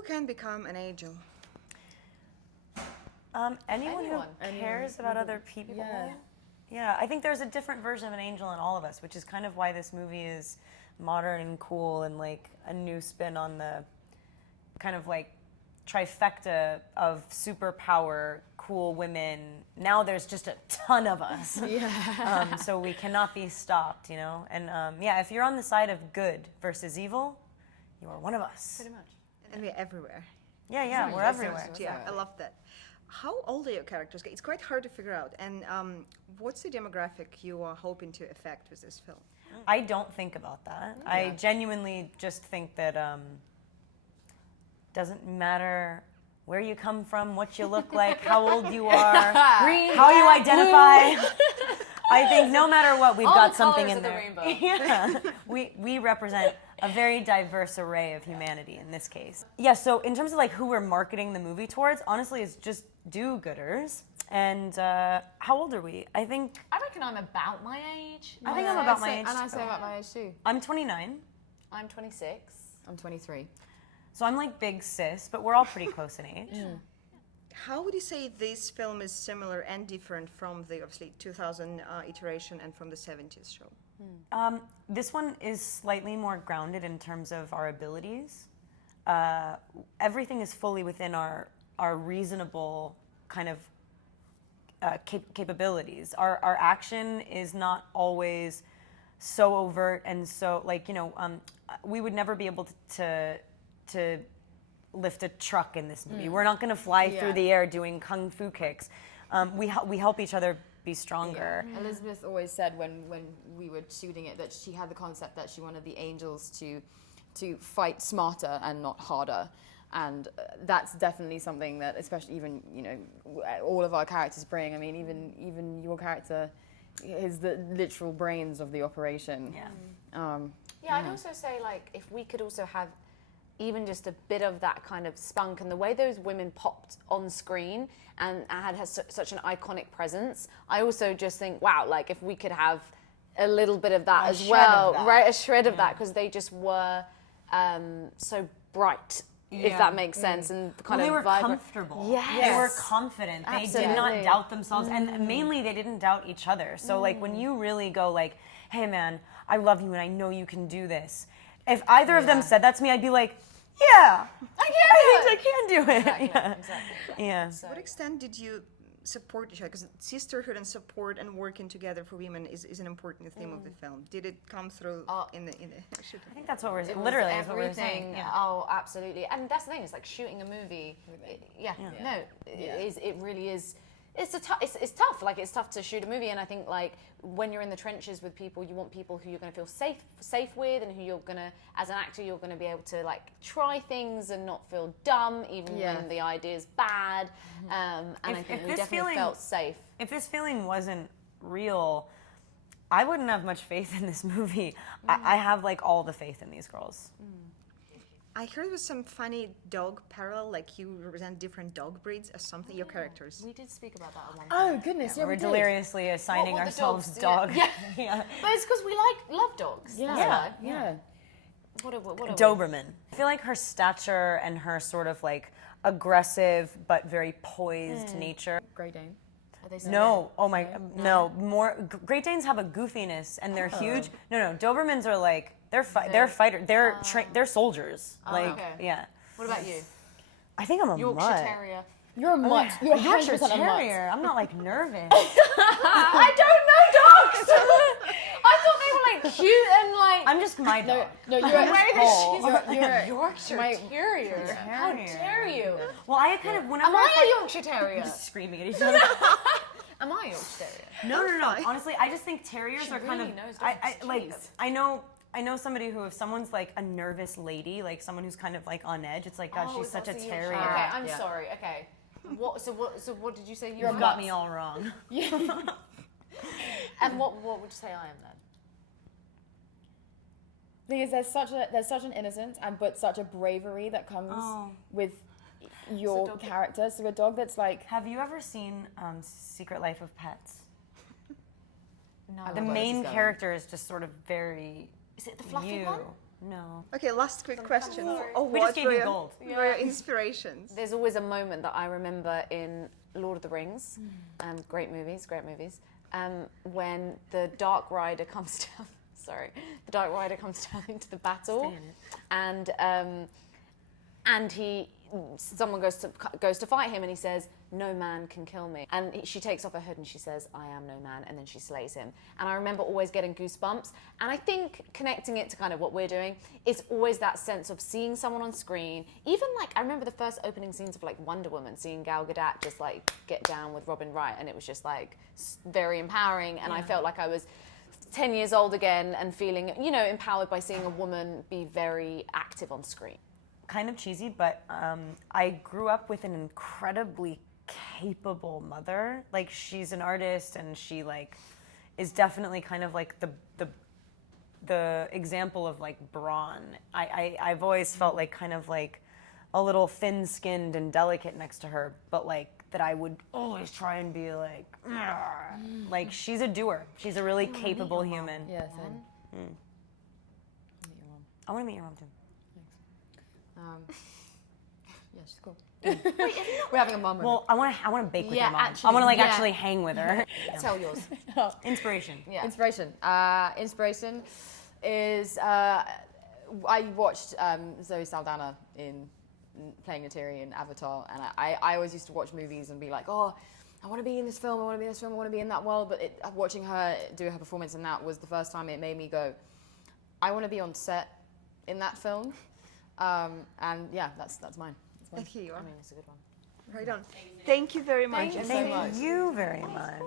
Who can become an angel? Anyone who cares about other people. Yeah, I think there's a different version of an angel in all of us, which is kind of why this movie is modern and cool and like a new spin on the kind of like trifecta of superpower, cool women. Now there's just a ton of us. So we cannot be stopped, you know? And yeah, if you're on the side of good versus evil, you are one of us. Pretty much. And we're everywhere. Yeah, we're everywhere. Yeah, I love that. How old are your characters? It's quite hard to figure out. And what's the demographic you are hoping to affect with this film? I don't think about that. Yeah. I genuinely just think that doesn't matter where you come from, what you look like, how old you are, how you identify. I think no matter what, we've got something in there. Yeah, we represent a very diverse array of humanity in this case. Yeah, so in terms of like who we're marketing the movie towards, honestly, it's just do-gooders. And how old are we? I reckon I'm about my age. I think I'm about my age. And I say about my age too. I'm 29. I'm 26. I'm 23. So I'm like big sis, but we're all pretty close in age. How would you say this film is similar and different from the obviously 2000 iteration and from the 70s show? This one is slightly more grounded in terms of our abilities. Everything is fully within our reasonable kind of capabilities. Our action is not always so overt and so like, you know, we would never be able to lift a truck in this movie. We're not going to fly through the air doing kung fu kicks. We help each other be stronger. Yeah. Elizabeth always said when we were shooting it that she had the concept that she wanted the angels to fight smarter and not harder. And that's definitely something that, especially even, you know, all of our characters bring. I mean, even your character is the literal brains of the operation. I'd also say, like, if we could also have even just a bit of that kind of spunk and the way those women popped on screen and had such an iconic presence, I also just think, wow, like if we could have a little bit of that as well, right? A shred of that, because they just were so bright, if that makes sense, and kind of they were vibrant. Comfortable. Yes. They were confident. Absolutely. They did not doubt themselves, and mainly they didn't doubt each other. So like when you really go like, hey man, I love you and I know you can do this. If either of them said that to me, I'd be like, yeah, I can do it. Exactly. Yeah. To what extent did you support each other? Because sisterhood and support and working together for women is an important theme of the film. Did it come through in the shoot? I think that's what we're literally is what we're saying. Yeah. Oh, absolutely. And that's the thing. It's like shooting a movie. It really is. It's tough. Like it's tough to shoot a movie, and I think like when you're in the trenches with people, you want people who you're going to feel safe with, and who you're going to, as an actor, you're going to be able to like try things and not feel dumb, even when the idea is bad. And I think we definitely felt safe. If this feeling wasn't real, I wouldn't have much faith in this movie. I have like all the faith in these girls. I heard there was some funny dog parallel, like you represent different dog breeds as something, your characters. We did speak about that at one point. Oh goodness, We're deliriously assigning ourselves dog. Yeah. But it's because we love dogs. Yeah. What are Doberman. I feel like her stature and her sort of like aggressive but very poised nature. Great Dane. No, more Great Danes have a goofiness and they're huge. No, Dobermans are like they're fighters. They're soldiers. Yeah. What about you? I think I'm a Yorkshire mutt. Terrier. You're a mutt. You're a Yorkshire 100% a mutt. Terrier. I'm not like nervous. I don't know dogs. I thought they were like cute and like. I'm just my dog. No, you're a Yorkshire Terrier. How dare you? Well, I kind of whenever Am I a Yorkshire Terrier? screaming at each other. Am I a Yorkshire Terrier? No. Honestly, I just think terriers are kind of. knows dogs. I know somebody who, if someone's like a nervous lady, like someone who's kind of like on edge, it's like, God, she's such a terrier. Okay, I'm sorry. Okay. So what did you say? You've got me all wrong. And what would you say I am then? The thing is, there's such an innocence but such a bravery that comes with your character. So a dog that's like. Have you ever seen Secret Life of Pets? No. The main character is just sort of very. Is it the fluffy one? No. Okay, last quick question. We just gave you gold. What were your inspirations? There's always a moment that I remember in Lord of the Rings, great movies, when the Dark Rider comes down. The Dark Rider comes down into the battle, and someone goes to fight him, and he says, "No man can kill me." And she takes off her hood and she says, "I am no man," and then she slays him. And I remember always getting goosebumps. And I think connecting it to kind of what we're doing, it's always that sense of seeing someone on screen. Even like, I remember the first opening scenes of like Wonder Woman, seeing Gal Gadot just like get down with Robin Wright, and it was just like very empowering. And I felt like I was 10 years old again and feeling, you know, empowered by seeing a woman be very active on screen. Kind of cheesy, but I grew up with an incredibly capable mother. Like, she's an artist, and she like is definitely kind of like the example of like brawn. I've always felt like kind of like a little thin-skinned and delicate next to her, but like that I would always try and be like, like she's a doer. She's a really capable human. Yeah, same. I want to meet your mom too. Yeah, she's cool. We're having a mom moment. Well, I want to bake with Yeah, your mom. actually, I want to like yeah. actually hang with her. Tell yours. Inspiration. Yeah. Inspiration. Inspiration is I watched Zoe Saldana in playing Neytiri in Avatar, and I always used to watch movies and be like, oh, I want to be in this film, I want to be in this film, I want to be in that world. But watching her do her performance in that was the first time it made me go, I want to be on set in that film. And yeah, that's mine. Thank you. I mean, it's a good one. Right on. Thank you very much. Thank you so much. Thank you very much.